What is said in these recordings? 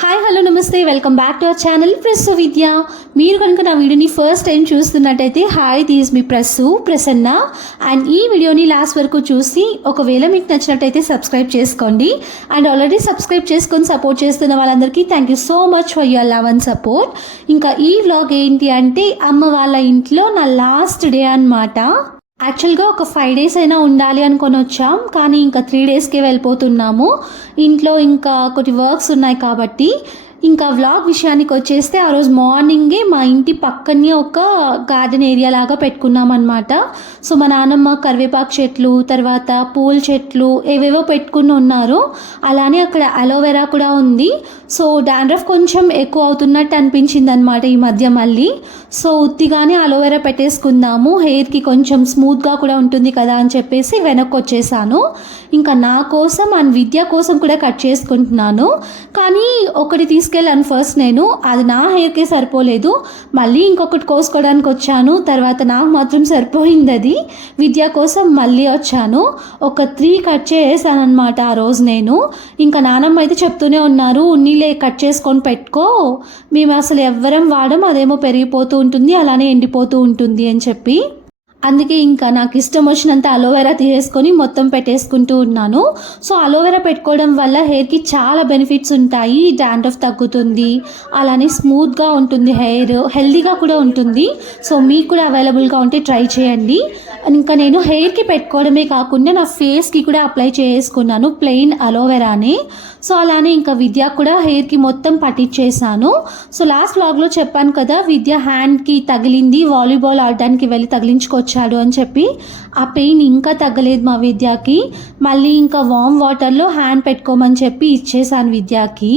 Hi hello నమస్తే. Welcome back to our channel Prassu Vidya మీరు కనుక నా వీడియోని ఫస్ట్ టైం చూస్తున్నట్టయితే hi this me Prassu Prasanna. And ఈ వీడియోని లాస్ట్ వరకు చూసి ఒకవేళ మీకు నచ్చినట్టయితే సబ్స్క్రైబ్ చేసుకోండి. అండ్ ఆల్రెడీ సబ్స్క్రైబ్ చేసుకొని సపోర్ట్ చేస్తున్న వాళ్ళందరికీ thank you so much for your love and support ఇంకా ఈ వ్లాగ్ ఏంటి అంటే అమ్మ వాళ్ళ ఇంట్లో నా లాస్ట్ డే అన్నమాట. యాక్చువల్గా ఒక ఫైవ్ డేస్ అయినా ఉండాలి అనుకొని వచ్చాం కానీ ఇంకా త్రీ డేస్కే వెళ్ళిపోతున్నాము. ఇంట్లో ఇంకా కొన్ని వర్క్స్ ఉన్నాయి కాబట్టి ఇంకా వ్లాగ్ విషయానికి వచ్చేస్తే ఆ రోజు మార్నింగే మా ఇంటి పక్కనే ఒక గార్డెన్ ఏరియా లాగా పెట్టుకున్నాం అనమాట సో మా నాన్నమ్మ కరివేపాకు చెట్లు తర్వాత పూల చెట్లు ఏవేవో పెట్టుకుని ఉన్నారు. అలానే అక్కడ అలోవెరా కూడా ఉంది. సో డాండ్రఫ్ కొంచెం ఎక్కువ అవుతున్నట్టు అనిపించింది అనమాట ఈ మధ్య మళ్ళీ. సో ఉత్తిగానే అలోవెరా పెట్టేసుకుందాము. హెయిర్కి కొంచెం స్మూత్గా కూడా ఉంటుంది కదా అని చెప్పేసి వెనక్కి వచ్చేసాను. ఇంకా నా కోసం అండ్ విద్య కోసం కూడా కట్ చేసుకుంటున్నాను. కానీ ఒకటి తీసుకెళ్ళాను ఫస్ట్ నేను. అది నా హెయిర్కే సరిపోలేదు. మళ్ళీ ఇంకొకటి కోసుకోవడానికి వచ్చాను. తర్వాత నాకు మాత్రం సరిపోయింది అది. విద్య కోసం మళ్ళీ వచ్చాను. ఒక త్రీ కట్ చేసాను అనమాట ఆ రోజు నేను. ఇంకా నానమ్మ అయితే చెప్తూనే ఉన్నారు ఉన్నీలే కట్ చేసుకొని పెట్టుకో. మేము అసలు ఎవ్వరం వాడం అదేమో పెరిగిపోతూ ఉంటుంది అలానే ఎండిపోతూ ఉంటుంది అని చెప్పి. అందుకే ఇంకా నాకు ఇష్టం వచ్చినంత అలోవెరా తీసేసుకొని మొత్తం పెట్టేసుకుంటూ ఉన్నాను. సో అలోవెరా పెట్టుకోవడం వల్ల హెయిర్కి చాలా బెనిఫిట్స్ ఉంటాయి. డాండ్రఫ్ తగ్గుతుంది. అలానే స్మూత్గా ఉంటుంది హెయిర్ హెల్దీగా కూడా ఉంటుంది. సో మీకు కూడా అవైలబుల్గా ఉంటే ట్రై చేయండి. ఇంకా నేను హెయిర్కి పెట్టుకోవడమే కాకుండా నా ఫేస్కి కూడా అప్లై చేసుకున్నాను ప్లెయిన్ అలోవెరాని సో అలానే ఇంకా విద్య కూడా హెయిర్కి మొత్తం పట్టించేసాను సో లాస్ట్ వ్లాగ్లో చెప్పాను కదా విద్య హ్యాండ్కి తగిలింది వాలీబాల్ ఆడడానికి వెళ్ళి తగిలించుకొచ్చాడు అని చెప్పి. ఆ పెయిన్ ఇంకా తగ్గలేదు మా విద్యకి. మళ్ళీ ఇంకా వామ్ వాటర్లో హ్యాండ్ పెట్టుకోమని చెప్పి ఇచ్చేసాను విద్యకి.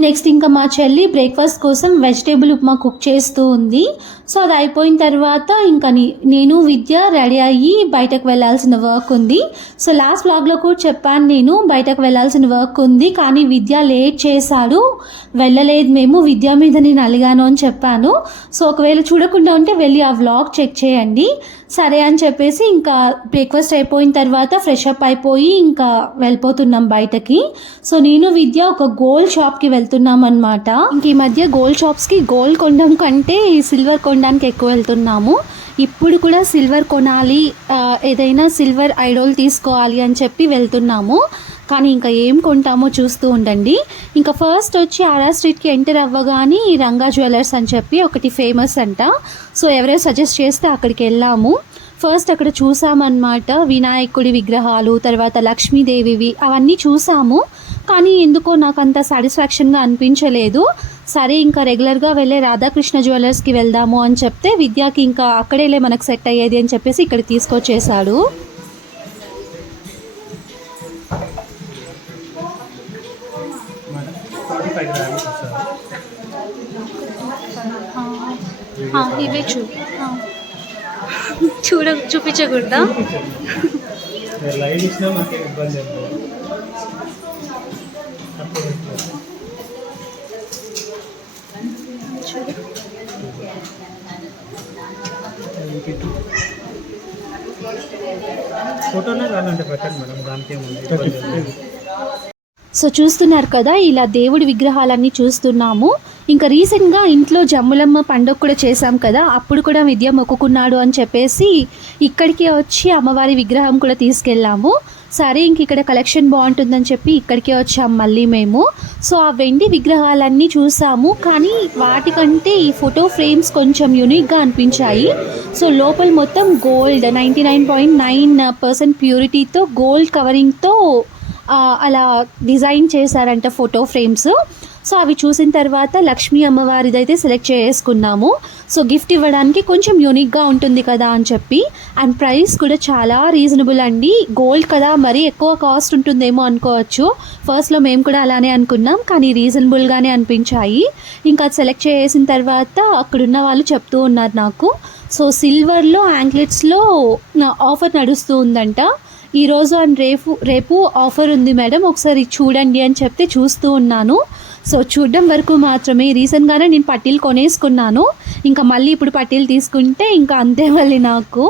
నెక్స్ట్ ఇంకా మా చెల్లి బ్రేక్ఫాస్ట్ కోసం వెజిటేబుల్ ఉప్మా కుక్ చేస్తూ ఉంది. సో అది అయిపోయిన తర్వాత ఇంకా నేను విద్య రెడీ అయ్యి బయటకు వెళ్ళాల్సిన వర్క్ ఉంది. సో లాస్ట్ వ్లాగ్లో కూడా చెప్పాను నేను బయటకు వెళ్ళాల్సిన వర్క్ ఉంది. కానీ విద్య లేట్ చేశాడు. వెళ్ళలేదు మేము విద్య మీద నేను అలిగాను అని చెప్పాను. సో ఒకవేళ చూడకుండా ఉంటే వెళ్ళి ఆ వ్లాగ్ చెక్ చేయండి. సరే అని చెప్పేసి ఇంకా బ్రేక్ఫాస్ట్ అయిపోయిన తర్వాత ఫ్రెష్ అప్ అయిపోయి ఇంకా వెళ్ళిపోతున్నాం బయటకి. సో నేను విద్య ఒక గోల్డ్ షాప్కి వెళ్తున్నాం అనమాట ఇంక ఈ మధ్య గోల్డ్ షాప్స్కి గోల్డ్ కొనడం కంటే సిల్వర్ కొనడానికి ఎక్కువ వెళ్తున్నాము. ఇప్పుడు కూడా సిల్వర్ కొనాలి ఏదైనా సిల్వర్ ఐడోల్ తీసుకోవాలి అని చెప్పి వెళ్తున్నాము. కానీ ఇంకా ఏం కొంటామో చూస్తూ ఉండండి. ఇంకా ఫస్ట్ వచ్చి ఆర్ఆర్ స్ట్రీట్కి ఎంటర్ అవ్వగానే ఈ రంగా జ్యువెలర్స్ అని చెప్పి ఒకటి ఫేమస్ అంట. సో ఎవరో సజెస్ట్ చేస్తే అక్కడికి వెళ్ళాము. ఫస్ట్ అక్కడ చూసామన్నమాట వినాయకుడి విగ్రహాలు తర్వాత లక్ష్మీదేవివి అవన్నీ చూసాము. కానీ ఎందుకో నాకు అంత సాటిస్ఫాక్షన్గా అనిపించలేదు. సరే ఇంకా రెగ్యులర్గా వెళ్ళే రాధాకృష్ణ జ్యువెలర్స్కి వెళ్దాము అని చెప్తే విద్యాకి ఇంకా అక్కడేలే మనకు సెట్ అయ్యేది అని చెప్పేసి ఇక్కడ తీసుకొచ్చేసాడు ఇవే చూ చూడ చూపించకూడదా? లైవ్ ఇచ్చినా మాకు ఇబ్బంది ఫోటోనే కావాలంటే పెట్టండి మేడం దానికి ఏముంది ఇబ్బంది లేదు. సో చూస్తున్నారు కదా ఇలా దేవుడి విగ్రహాలన్నీ చూస్తున్నాము. ఇంకా రీసెంట్గా ఇంట్లో జమ్ములమ్మ పండుగ కూడా చేశాం కదా అప్పుడు కూడా విద్య మొక్కుకున్నాడు అని చెప్పేసి ఇక్కడికి వచ్చి అమ్మవారి విగ్రహం కూడా తీసుకెళ్ళాము. సరే ఇంక ఇక్కడ కలెక్షన్ బాగుంటుందని చెప్పి ఇక్కడికే వచ్చాం మళ్ళీ మేము. సో ఆ వెండి విగ్రహాలన్నీ చూసాము. కానీ వాటికంటే ఈ ఫోటో ఫ్రేమ్స్ కొంచెం యూనిక్గా అనిపించాయి. సో లోపల మొత్తం gold ninety nine point nine percent ప్యూరిటీతో gold కవరింగ్తో అలా డిజైన్ చేశారంట ఫోటో ఫ్రేమ్స్. సో అవి చూసిన తర్వాత లక్ష్మీ అమ్మవారిదైతే సెలెక్ట్ చేసుకున్నాము. సో గిఫ్ట్ ఇవ్వడానికి కొంచెం యూనిక్గా ఉంటుంది కదా అని చెప్పి. అండ్ ప్రైస్ కూడా చాలా రీజనబుల్ అండి. గోల్డ్ కదా మరీ ఎక్కువ కాస్ట్ ఉంటుందేమో అనుకోవచ్చు. ఫస్ట్లో మేము కూడా అలానే అనుకున్నాం కానీ రీజనబుల్గానే అనిపించాయి. ఇంకా అది సెలెక్ట్ చేసిన తర్వాత అక్కడున్న వాళ్ళు చెప్తూ ఉన్నారు నాకు. సో సిల్వర్లో యాంక్లెట్స్లో ఆఫర్ నడుస్తూ ఉందంట. ఈరోజు అండ్ రేపు రేపు ఆఫర్ ఉంది మేడం ఒకసారి చూడండి అని చెప్తే చూస్తూ ఉన్నాను. సో చూడడం వరకు మాత్రమే. రీసెంట్గానే నేను పట్టీలు కొనేసుకున్నాను. ఇంకా మళ్ళీ ఇప్పుడు పట్టీలు తీసుకుంటే ఇంకా అంతే మళ్ళీ నాకు.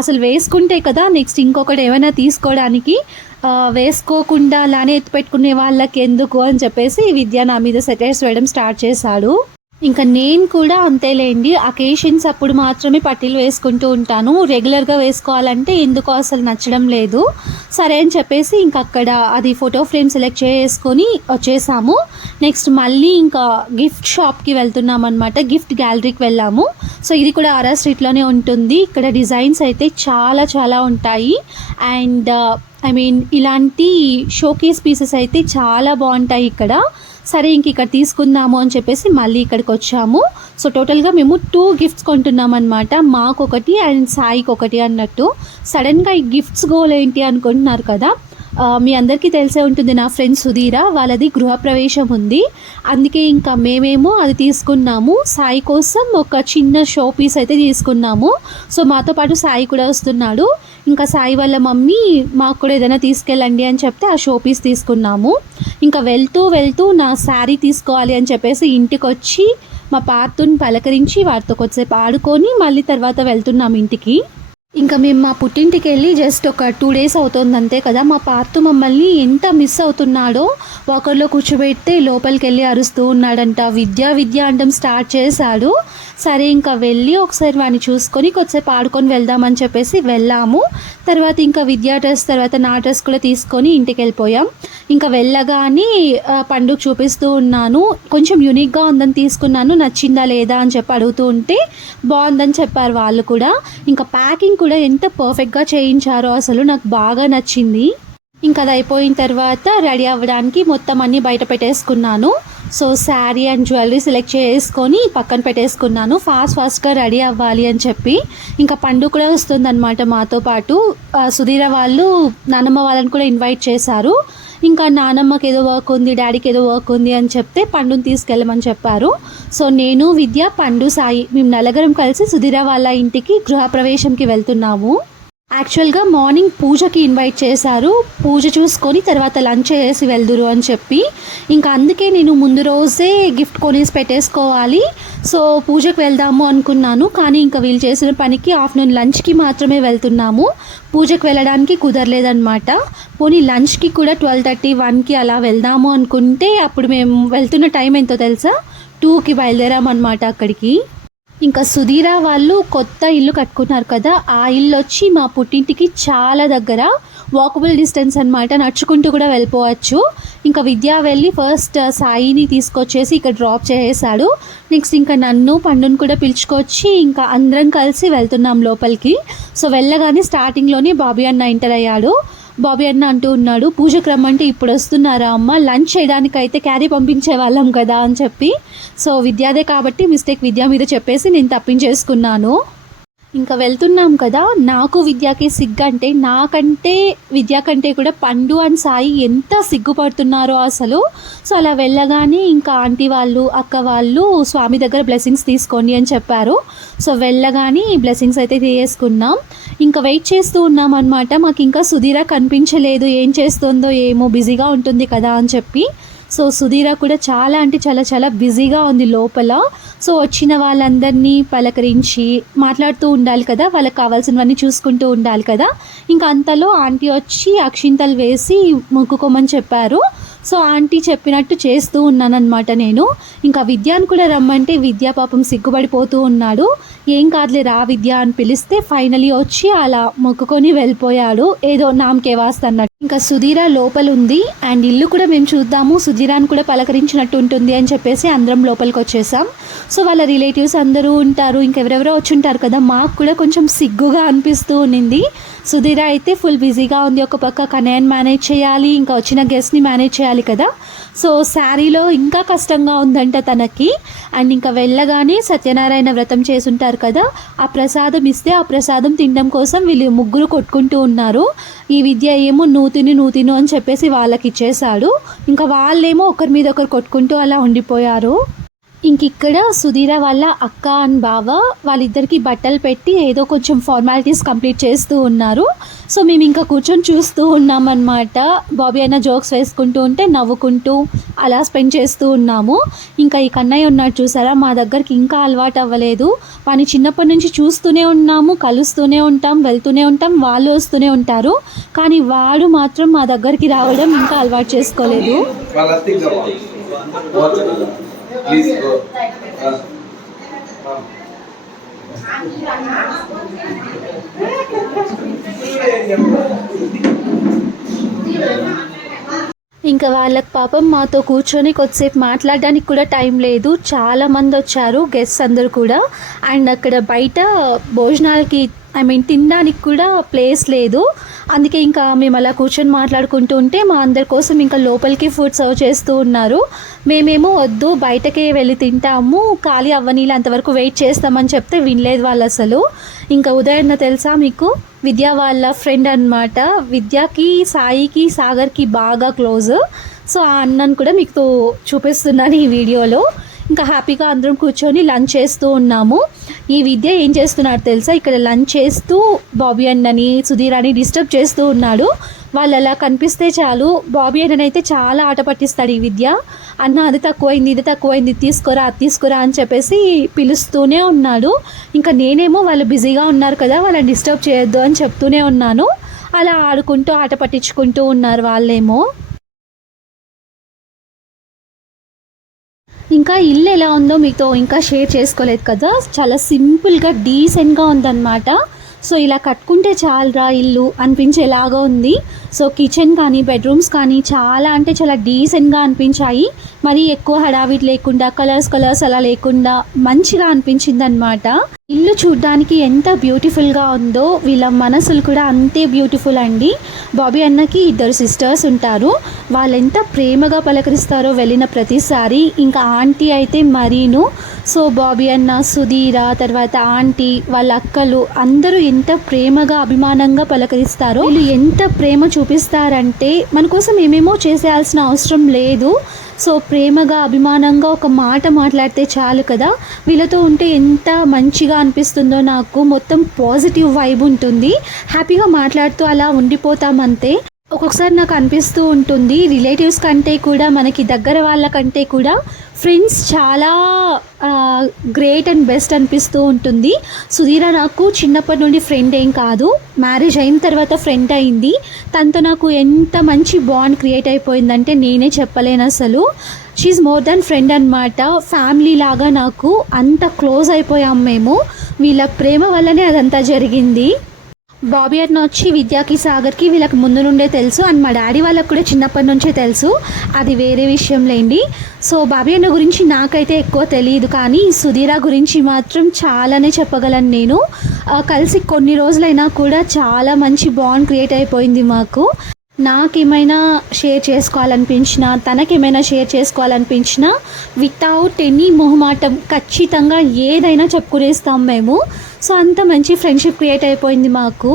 అసలు వేసుకుంటే కదా నెక్స్ట్ ఇంకొకటి ఏమైనా తీసుకోవడానికి వేసుకోకుండా అలానే ఎత్తి పెట్టుకునే వాళ్ళకి ఎందుకు అని చెప్పేసి విద్య నా మీద సెటైర్స్ వేయడం స్టార్ట్ చేశాడు. ఇంకా నేను కూడా అంతేలేండి అకేషన్స్ అప్పుడు మాత్రమే పట్టీలు వేసుకుంటూ ఉంటాను. రెగ్యులర్గా వేసుకోవాలంటే ఎందుకో అసలు నచ్చడం లేదు. సరే అని చెప్పేసి ఇంకా అక్కడ అది ఫోటో ఫ్రేమ్ సెలెక్ట్ చేసుకొని వచ్చేసాము. నెక్స్ట్ మళ్ళీ ఇంకా గిఫ్ట్ షాప్కి వెళ్తున్నాం అనమాట గిఫ్ట్ గ్యాలరీకి వెళ్ళాము. సో ఇది కూడా ఆరా స్ట్రీట్లోనే ఉంటుంది. ఇక్కడ డిజైన్స్ అయితే చాలా చాలా ఉంటాయి. అండ్ ఐ మీన్ ఇలాంటి షోకేస్ పీసెస్ అయితే చాలా బాగుంటాయి ఇక్కడ. సరే ఇంక ఇక్కడ తీసుకుందాము అని చెప్పేసి మళ్ళీ ఇక్కడికి వచ్చాము. సో టోటల్గా మేము టూ గిఫ్ట్స్ కొంటున్నాం అనమాట మాకు ఒకటి అండ్ సాయికి ఒకటి అన్నట్టు. సడన్గా ఈ గిఫ్ట్స్ గోల్ ఏంటి అనుకుంటున్నారు కదా? మీ అందరికీ తెలిసే ఉంటుంది నా ఫ్రెండ్ సుధీర వాళ్ళది గృహప్రవేశం ఉంది. అందుకే ఇంకా మేమేమో అది తీసుకున్నాము. సాయి కోసం ఒక చిన్న షో పీస్ అయితే తీసుకున్నాము. సో మాతో పాటు సాయి కూడా వస్తున్నాడు. ఇంకా సాయి వాళ్ళ మమ్మీ మాకు కూడా ఏదైనా తీసుకెళ్ళండి అని చెప్తే ఆ షో పీస్ తీసుకున్నాము. ఇంకా వెళ్తూ వెళ్తూ నా శారీ తీసుకోవాలి అని చెప్పేసి ఇంటికి వచ్చి మా పార్తుని పలకరించి వారితో కొద్దిసేపు ఆడుకొని మళ్ళీ తర్వాత వెళ్తున్నాం ఇంటికి. ఇంకా మేము మా పుట్టింటికి వెళ్ళి జస్ట్ ఒక టూ డేస్ అవుతుంది అంతే కదా. మా పార్తు మమ్మల్ని ఎంత మిస్ అవుతున్నాడో ఒకరిలో కూర్చోబెడితే లోపలికి వెళ్ళి అరుస్తూ ఉన్నాడంట. విద్య విద్య అంటం స్టార్ట్ చేశాడు. సరే ఇంకా వెళ్ళి ఒకసారి వాడిని చూసుకొని కొద్దిసేపు ఆడుకొని వెళ్దామని చెప్పేసి వెళ్ళాము. తర్వాత ఇంకా విద్యా డ్రెస్ తర్వాత నా డ్రెస్ కూడా తీసుకొని ఇంటికి వెళ్ళిపోయాం ఇంకా వెళ్ళగానే పండుగ చూపిస్తూ ఉన్నాను. కొంచెం యూనిక్గా ఉందని తీసుకున్నాను. నచ్చిందా లేదా అని చెప్పి అడుగుతూ ఉంటే బాగుందని చెప్పారు వాళ్ళు కూడా. ఇంకా ప్యాకింగ్ కూడా ఎంత పర్ఫెక్ట్గా చేయించారో అసలు నాకు బాగా నచ్చింది. ఇంకా అది అయిపోయిన తర్వాత రెడీ అవ్వడానికి మొత్తం అన్నీ బయట పెట్టేసుకున్నాను. So sari and jewellery select చేసుకొని పక్కన పెట్టేసుకున్నాను. ఫాస్ట్ ఫాస్ట్గా రెడీ అవ్వాలి అని చెప్పి. ఇంకా పండు కూడా వస్తుందన్నమాట మాతో పాటు. సుధీర వాళ్ళు నానమ్మ వాళ్ళని కూడా ఇన్వైట్ చేశారు. ఇంకా నానమ్మకి ఏదో వర్క్ ఉంది డాడీకి ఏదో వర్క్ ఉంది అని చెప్తే పండుని తీసుకెళ్ళమని చెప్పారు. సో నేను విద్య పండు సాయి మేము నలుగురం కలిసి సుధీర వాళ్ళ ఇంటికి గృహప్రవేశంకి వెళ్తున్నాము. యాక్చువల్గా మార్నింగ్ పూజకి ఇన్వైట్ చేశారు. పూజ చూసుకొని తర్వాత లంచ్ చేసి వెళ్దురు అని చెప్పి. ఇంకా అందుకే నేను ముందు రోజే గిఫ్ట్ కొనేసి పెట్టేసుకోవాలి. సో పూజకు వెళ్దాము అనుకున్నాను. కానీ ఇంకా వీళ్ళు చేసిన పనికి ఆఫ్టర్నూన్ లంచ్కి మాత్రమే వెళ్తున్నాము. పూజకు వెళ్ళడానికి కుదరలేదనమాట పోనీ లంచ్కి కూడా ట్వెల్వ్ థర్టీ వన్కి అలా వెళ్దాము అనుకుంటే అప్పుడు మేము వెళ్తున్న టైం ఎంతో తెలుసా? టూకి బయలుదేరామన్నమాట అక్కడికి. ఇంకా సుధీర వాళ్ళు కొత్త ఇల్లు కట్టుకున్నారు కదా ఆ ఇల్లు వచ్చి మా పుట్టింటికి చాలా దగ్గర వాకబుల్ డిస్టెన్స్ అనమాట నడుచుకుంటూ కూడా వెళ్ళిపోవచ్చు. ఇంకా విద్యా వెళ్ళి ఫస్ట్ సాయిని తీసుకొచ్చేసి ఇక్కడ డ్రాప్ చేసేసాడు. నెక్స్ట్ ఇంకా నన్ను పండుని కూడా పిలుచుకొచ్చి ఇంకా అందరం కలిసి వెళ్తున్నాం లోపలికి. సో వెళ్ళగానే స్టార్టింగ్లోనే బాబీ అన్న ఎంటర్ అయ్యాడు. బాబీ అన్న అంటూ ఉన్నాడు. పూజకు రమ్మంటే ఇప్పుడు వస్తున్నారా అమ్మ? లంచ్ చేయడానికైతే క్యారీ పంపించే వాళ్ళం కదా అని చెప్పి. సో విద్యాదే కాబట్టి మిస్టేక్ విద్య మీద చెప్పేసి నేను తప్పించేసుకున్నాను. ఇంకా వెళ్తున్నాం కదా నాకు విద్యకి సిగ్గు అంటే నాకంటే విద్య కంటే కూడా పండు అండ్ సాయి ఎంత సిగ్గుపడుతున్నారో అసలు. సో అలా వెళ్ళగానే ఇంకా ఆంటీ వాళ్ళు అక్క వాళ్ళు స్వామి దగ్గర బ్లెస్సింగ్స్ తీసుకోండి అని చెప్పారు. సో వెళ్ళగానే బ్లెస్సింగ్స్ అయితే తీసుకున్నాం ఇంకా వెయిట్ చేస్తూ ఉన్నాం అనమాట మాకు ఇంకా సుధీర కనిపించలేదు ఏం చేస్తుందో ఏమో బిజీగా ఉంటుంది కదా అని చెప్పి. సో సుధీర కూడా చాలా అంటే చాలా చాలా బిజీగా ఉంది లోపల. సో వచ్చిన వాళ్ళందరినీ పలకరించి మాట్లాడుతూ ఉండాలి కదా వాళ్ళకి కావాల్సినవన్నీ చూసుకుంటూ ఉండాలి కదా. ఇంకా అంతలో ఆంటీ వచ్చి అక్షింతలు వేసి మొక్కుకోమని చెప్పారు. సో ఆంటీ చెప్పినట్టు చేస్తూ ఉన్నానన్నమాట నేను. ఇంకా విద్యాను కూడా రమ్మంటే విద్యా పాపం సిగ్గుపడిపోతూ ఉన్నాడు. ఏం కాదులే రా విద్య అని పిలిస్తే ఫైనలీ వచ్చి అలా మొక్కుకొని వెళ్ళిపోయాడు. ఏదో నామకే వాస్తన్నట్టు ఇంకా సుధీర లోపల ఉంది అండ్ ఇల్లు కూడా మేము చూద్దాము. సుధీరాని కూడా పలకరించినట్టు ఉంటుంది అని చెప్పేసి అందరం లోపలికి వచ్చేసాం. సో వాళ్ళ రిలేటివ్స్ అందరూ ఉంటారు. ఇంకెవరెవరో వచ్చి ఉంటారు కదా మాకు కూడా కొంచెం సిగ్గుగా అనిపిస్తూ ఉన్నింది సుధీర అయితే ఫుల్ బిజీగా ఉంది. ఒక పక్క కనయాన్ మేనేజ్ చేయాలి. ఇంకా వచ్చిన గెస్ట్ని మేనేజ్ చేయాలి కదా. సో శారీలో ఇంకా కష్టంగా ఉందంట తనకి. అండ్ ఇంకా వెళ్ళగానే సత్యనారాయణ వ్రతం చేసుంటారు కదా. ఆ ప్రసాదం ఇస్తే ఆ ప్రసాదం తినడం కోసం వీళ్ళు ముగ్గురు కొట్టుకుంటూ ఉన్నారు. ఈ విద్య ఏమో నువ్వు తిను నువ్వు తిను అని చెప్పేసి వాళ్ళకి ఇచ్చేశాడు. ఇంకా వాళ్ళేమో ఒకరి మీద ఒకరు కొట్టుకుంటూ అలా ఉండిపోయారు. ఇంక ఇక్కడ సుధీర వాళ్ళ అక్క అండ్ బావ వాళ్ళిద్దరికి బట్టలు పెట్టి ఏదో కొంచెం ఫార్మాలిటీస్ కంప్లీట్ చేస్తూ ఉన్నారు. సో మేము ఇంకా కూర్చొని చూస్తూ ఉన్నామన్నమాట. బాబీ అయినా జోక్స్ వేసుకుంటూ ఉంటే నవ్వుకుంటూ అలా స్పెండ్ చేస్తూ ఉన్నాము. ఇంకా ఈ కన్నయ్య ఉన్నాడు చూసారా? మా దగ్గరికి ఇంకా అలవాటు అవ్వలేదు. వాని చిన్నప్పటి నుంచి చూస్తూనే ఉన్నాము కలుస్తూనే ఉంటాం వెళ్తూనే ఉంటాం వాళ్ళు వస్తూనే ఉంటారు. కానీ వాడు మాత్రం మా దగ్గరికి రావడం ఇంకా అలవాటు చేసుకోలేదు. Plastic ఇంకా వాళ్ళకి పాపం మాతో కూర్చొని కొద్దిసేపు మాట్లాడడానికి కూడా టైం లేదు. చాలా మంది వచ్చారు గెస్ట్స్ అందరు కూడా. అండ్ అక్కడ బయట భోజనాలకి ఐ మీన్ తినడానికి కూడా ప్లేస్ లేదు. అందుకే ఇంకా మేము అలా కూర్చొని మాట్లాడుకుంటూ ఉంటే మా అందరి కోసం ఇంకా లోపలికి ఫుడ్ సర్వ్ చేస్తూ ఉన్నారు. మేమేమో వద్దు బయటకే వెళ్ళి తింటాము. ఖాళీ అవ్వనీళ్ళు అంతవరకు వెయిట్ చేస్తామని చెప్తే వినలేదు వాళ్ళు అసలు. ఇంకా ఉదయన్న తెలుసా మీకు? విద్య వాళ్ళ ఫ్రెండ్ అన్నమాట. విద్యకి సాయికి సాగర్కి బాగా క్లోజ్ సో ఆ అన్నను కూడా మీకు చూపిస్తున్నాను ఈ వీడియోలో. ఇంకా హ్యాపీగా అందరం కూర్చొని లంచ్ చేస్తూ ఉన్నాము. ఈ విద్య ఏం చేస్తున్నాడు తెలుసా? ఇక్కడ లంచ్ చేస్తూ బాబీ అన్నని సుధీర్ అని డిస్టర్బ్ చేస్తూ ఉన్నాడు. వాళ్ళు అలా కనిపిస్తే చాలు. బాబీ అన్ననైతే చాలా ఆట పట్టిస్తాడు ఈ విద్య. అన్న అది తక్కువైంది ఇది తక్కువైంది తీసుకోరా అది తీసుకోరా అని చెప్పేసి పిలుస్తూనే ఉన్నాడు. ఇంకా నేనేమో వాళ్ళు బిజీగా ఉన్నారు కదా వాళ్ళని డిస్టర్బ్ చేయొద్దు అని చెప్తూనే ఉన్నాను. అలా ఆడుకుంటూ ఆట పట్టించుకుంటూ ఉన్నారు వాళ్ళేమో. ఇంకా ఇల్లు ఎలా ఉందో మీతో ఇంకా షేర్ చేసుకోలేదు కదా. చాలా సింపుల్గా డీసెంట్గా ఉందన్నమాట. సో ఇలా కట్టుకుంటే చాలరా ఇల్లు అనిపించేలాగా ఉంది. సో కిచెన్ కానీ బెడ్రూమ్స్ కానీ చాలా అంటే చాలా డీసెంట్గా అనిపించాయి. మరి ఎక్కువ హడావిడి లేకుండా కలర్స్ కలర్స్ అలా లేకుండా మంచిగా అనిపించింది అనమాట ఇల్లు చూడ్డానికి ఎంత బ్యూటిఫుల్గా ఉందో వీళ్ళ మనసులు కూడా అంతే బ్యూటిఫుల్ అండి. బాబీ అన్నకి ఇద్దరు సిస్టర్స్ ఉంటారు. వాళ్ళు ఎంత ప్రేమగా పలకరిస్తారో వెళ్ళిన ప్రతిసారి ఇంకా ఆంటీ అయితే మరీను. సో బాబీ అన్న సుధీర తర్వాత ఆంటీ వాళ్ళ అక్కలు అందరూ ఎంత ప్రేమగా అభిమానంగా పలకరిస్తారో వీళ్ళు ఎంత ప్రేమ చూపిస్తారంటే మన కోసం ఏమేమో చేసేయాల్సిన అవసరం లేదు. సో ప్రేమగా అభిమానంగా ఒక మాట మాట్లాడితే చాలు కదా. వీళ్ళతో ఉంటే ఎంత మంచిగా అనిపిస్తుందో నాకు. మొత్తం పాజిటివ్ వైబ్ ఉంటుంది. హ్యాపీగా మాట్లాడుతూ అలా ఉండిపోతామంతే. ఒక్కొక్కసారి నాకు అనిపిస్తూ ఉంటుంది రిలేటివ్స్ కంటే కూడా మనకి దగ్గర వాళ్ళ కంటే కూడా ఫ్రెండ్స్ చాలా గ్రేట్ అండ్ బెస్ట్ అనిపిస్తూ ఉంటుంది. సుధీర నాకు చిన్నప్పటి నుండి ఫ్రెండ్ ఏం కాదు. మ్యారేజ్ అయిన తర్వాత ఫ్రెండ్ అయింది. తనతో నాకు ఎంత మంచి బాండ్ క్రియేట్ అయిపోయిందంటే నేనే చెప్పలేను అసలు. షీఈ్ మోర్ దాన్ ఫ్రెండ్ అనమాట ఫ్యామిలీ లాగా నాకు అంత క్లోజ్ అయిపోయాం మేము. వీళ్ళ ప్రేమ వల్లనే అదంతా జరిగింది. బాబీ అన్న వచ్చి విద్యాకి సాగర్కి వీళ్ళకి ముందు నుండే తెలుసు అండ్ మా డాడీ వాళ్ళకి కూడా చిన్నప్పటి నుంచే తెలుసు. అది వేరే విషయం లేండి. సో బాబీ అన్న గురించి నాకైతే ఎక్కువ తెలియదు కానీ సుధీర గురించి మాత్రం చాలానే చెప్పగలను నేను. కలిసి కొన్ని రోజులైనా కూడా చాలా మంచి బాండ్ క్రియేట్ అయిపోయింది మాకు. నాకేమైనా షేర్ చేసుకోవాలనిపించినా తనకేమైనా షేర్ చేసుకోవాలనిపించినా వితౌట్ ఎనీ మొహమాటం ఖచ్చితంగా ఏదైనా చెప్పుకునేస్తాం మేము. సో అంత మంచి ఫ్రెండ్షిప్ క్రియేట్ అయిపోయింది మాకు.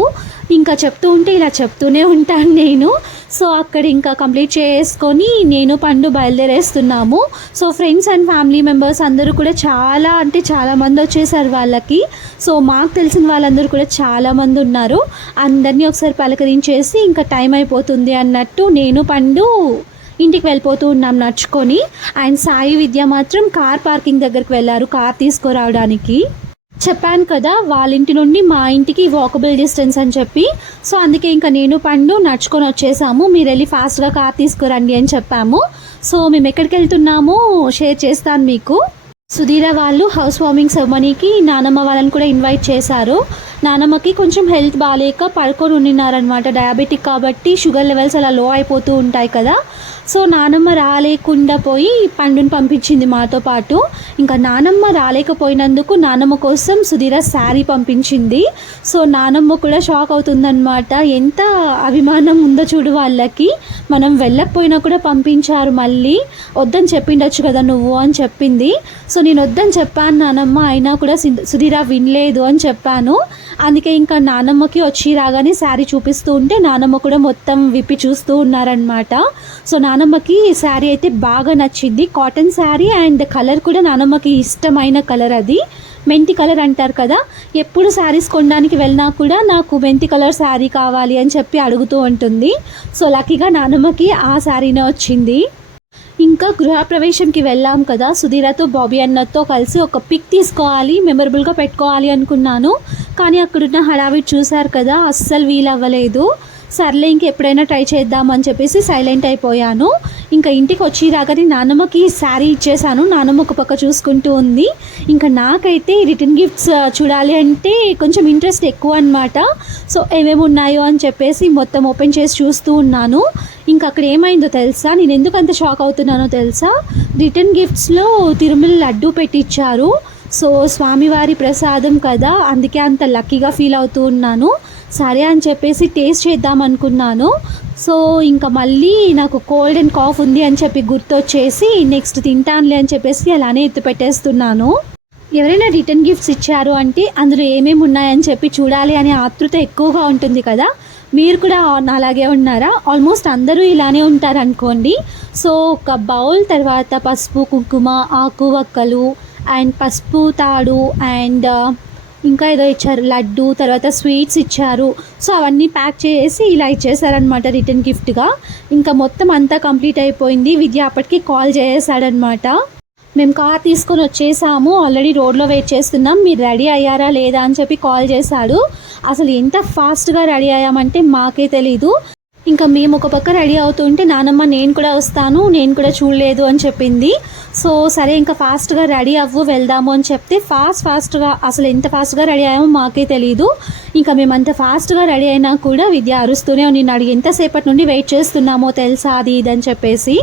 ఇంకా చెప్తూ ఉంటే ఇలా చెప్తూనే ఉంటాను నేను. సో అక్కడ ఇంకా కంప్లీట్ చేసుకొని నేను పండు బయలుదేరేస్తున్నాము. So friends and family members అందరూ కూడా చాలా అంటే చాలా మంది వచ్చేసారు వాళ్ళకి. సో మాకు తెలిసిన వాళ్ళందరూ కూడా చాలామంది ఉన్నారు. అందరినీ ఒకసారి పలకరించేసి ఇంకా టైం అయిపోతుంది అన్నట్టు నేను పండు ఇంటికి వెళ్ళిపోతూ ఉన్నాం నడుచుకొని. అండ్ సాయి విద్య మాత్రం కార్ పార్కింగ్ దగ్గరికి వెళ్ళారు కార్ తీసుకురావడానికి. చెప్పాను కదా వాళ్ళ ఇంటి నుండి మా ఇంటికి వాకబుల్ డిస్టెన్స్ అని చెప్పి. సో అందుకే ఇంకా నేను పండు నడుచుకొని వచ్చేసాము. మీరు వెళ్ళి ఫాస్ట్గా కార్ తీసుకురండి అని చెప్పాము. సో మేము ఎక్కడికి వెళ్తున్నామో? షేర్ చేస్తాను మీకు. సుధీర వాళ్ళు హౌస్ వార్మింగ్ సెరమనీకి నానమ్మ వాళ్ళని కూడా ఇన్వైట్ చేశారు. నానమ్మకి కొంచెం హెల్త్ బాగాలేక పడుకొని ఉండినారనమాట డయాబెటిక్ కాబట్టి షుగర్ లెవెల్స్ అలా లో అయిపోతూ ఉంటాయి కదా. సో నానమ్మ రాలేకుండా పోయి పండుని పంపించింది మాతో పాటు. ఇంకా నానమ్మ రాలేకపోయినందుకు నానమ్మ కోసం సుధీర శారీ పంపించింది. సో నానమ్మ కూడా షాక్ అవుతుందన్నమాట. ఎంత అభిమానం ఉందో చూడు వాళ్ళకి. మనం వెళ్ళకపోయినా కూడా పంపించారు మళ్ళీ. వద్దని చెప్పిండొచ్చు కదా నువ్వు అని చెప్పింది. సో నేను వద్దని చెప్పాను నానమ్మ అయినా కూడా సుధీర వినలేదు అని చెప్పాను. అందుకే ఇంకా నానమ్మకి వచ్చి రాగానే శారీ చూపిస్తూ ఉంటే నానమ్మ కూడా మొత్తం విప్పి చూస్తూ ఉన్నారనమాట సో నానమ్మకి శారీ అయితే బాగా నచ్చింది. కాటన్ శారీ అండ్ కలర్ కూడా నానమ్మకి ఇష్టమైన కలర్ అది. మెంతి కలర్ అంటారు కదా. ఎప్పుడు శారీస్ కొనడానికి వెళ్ళినా కూడా నాకు మెంతి కలర్ శారీ కావాలి అని చెప్పి అడుగుతూ ఉంటుంది. సో లక్కీగా నానమ్మకి ఆ శారీనే వచ్చింది. ఇంకా గృహప్రవేశంకి వెళ్ళాం కదా. సుధీరతో బాబీ అన్నతో కలిసి ఒక పిక్ తీసుకోవాలి మెమరబుల్గా పెట్టుకోవాలి అనుకున్నాను. కానీ అక్కడున్న హడావిడి చూశారు కదా అస్సలు వీలవ్వలేదు. సర్లే ఇంక ఎప్పుడైనా ట్రై చేద్దామని చెప్పేసి సైలెంట్ అయిపోయాను. ఇంకా ఇంటికి వచ్చి రాగానే నానమ్మకి శారీ ఇచ్చేసాను నానమ్మ ఒక పక్క చూసుకుంటూ ఉంది. ఇంకా నాకైతే రిటర్న్ గిఫ్ట్స్ చూడాలి అంటే కొంచెం ఇంట్రెస్ట్ ఎక్కువ అనమాట సో ఏమేమి ఉన్నాయో అని చెప్పేసి మొత్తం ఓపెన్ చేసి చూస్తూ ఉన్నాను. ఇంకా అక్కడ ఏమైందో తెలుసా? నేను ఎందుకు అంత షాక్ అవుతున్నానో తెలుసా? రిటర్న్ గిఫ్ట్స్లో తిరుమల లడ్డు పెట్టించారు సో స్వామివారి ప్రసాదం కదా అందుకే అంత లక్కీగా ఫీల్ అవుతూ ఉన్నాను. సరే అని చెప్పేసి టేస్ట్ చేద్దాం అనుకున్నాను. సో ఇంకా మళ్ళీ నాకు కోల్డ్ అండ్ కాఫ్ ఉంది అని చెప్పి గుర్తొచ్చేసి నెక్స్ట్ తింటానులే అని చెప్పేసి అలానే ఎత్తు పెట్టేస్తున్నాను. ఎవరైనా రిటర్న్ గిఫ్ట్స్ ఇచ్చారు అంటే అందులో ఏమేమి ఉన్నాయని చెప్పి చూడాలి అనే ఆతృత ఎక్కువగా ఉంటుంది కదా. మీరు కూడా అలాగే ఉన్నారా? ఆల్మోస్ట్ అందరూ ఇలానే ఉంటారు అనుకోండి. సో ఒక బౌల్ తర్వాత పసుపు కుంకుమ ఆకు వక్కలు అండ్ పసుపు తాడు అండ్ ఇంకా ఏదో ఇచ్చారు లడ్డు తర్వాత స్వీట్స్ ఇచ్చారు. సో అవన్నీ ప్యాక్ చేసి ఇలా ఇచ్చేసారనమాట రిటర్న్ గిఫ్ట్గా. ఇంకా మొత్తం అంతా కంప్లీట్ అయిపోయింది. విద్య అప్పటికి కాల్ చేసేసాడనమాట మేము కార్ తీసుకొని వచ్చేసాము. ఆల్రెడీ రోడ్లో వెయిట్ చేస్తున్నాం. మీరు రెడీ అయ్యారా లేదా అని చెప్పి కాల్ చేశాడు. అసలు ఎంత ఫాస్ట్గా రెడీ అయ్యామంటే మాకే తెలీదు. ఇంకా మేము ఒక పక్క రెడీ అవుతుంటే నానమ్మ నేను కూడా వస్తాను నేను కూడా చూడలేదు అని చెప్పింది. సో సరే ఇంకా ఫాస్ట్గా రెడీ అవ్వు వెళ్దాము అని చెప్తే ఫాస్ట్ ఫాస్ట్గా అసలు ఎంత ఫాస్ట్గా రెడీ అయ్యామో మాకే తెలీదు. ఇంకా మేము అంత ఫాస్ట్గా రెడీ అయినా కూడా విద్య అరుస్తూనే నిన్ను అడిగి ఎంతసేపటి నుండి వెయిట్ చేస్తున్నామో తెలుసా? అది ఇది అని చెప్పేసి.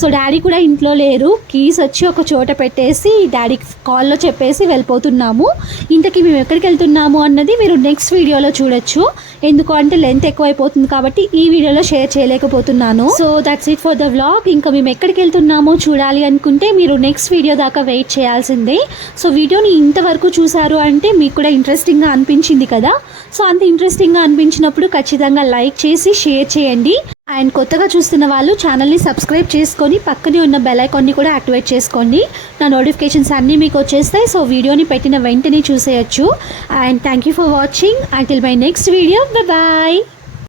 సో డాడీ కూడా ఇంట్లో లేరు. కీస్ వచ్చి ఒక చోట పెట్టేసి డాడీకి కాల్లో చెప్పేసి వెళ్ళిపోతున్నాము. ఇంతకీ మేము ఎక్కడికి వెళ్తున్నాము అన్నది మీరు నెక్స్ట్ వీడియోలో చూడొచ్చు. ఎందుకు అంటే లెంత్ ఎక్కువైపోతుంది కాబట్టి ఈ వీడియోలో షేర్ చేయలేకపోతున్నాను. So that's it for the vlog ఇంకా మేము ఎక్కడికి వెళ్తున్నామో చూడాలి అనుకుంటే మీరు నెక్స్ట్ వీడియో దాకా వెయిట్ చేయాల్సిందే. సో వీడియోని ఇంతవరకు చూసారు అంటే మీకు కూడా ఇంట్రెస్టింగ్గా అనిపించింది కదా. సో అంత ఇంట్రెస్టింగ్గా అనిపించినప్పుడు ఖచ్చితంగా లైక్ చేసి షేర్ చేయండి. అండ్ కొత్తగా చూస్తున్న వాళ్ళు ఛానల్ని సబ్స్క్రైబ్ చేసుకొని పక్కనే ఉన్న బెల్ ఐకాన్ని కూడా యాక్టివేట్ చేసుకోండి. నా నోటిఫికేషన్స్ అన్నీ మీకు వచ్చేస్తాయి. సో వీడియోని పెట్టిన వెంటనే చూసేయచ్చు. And thank you for watching until my next video bye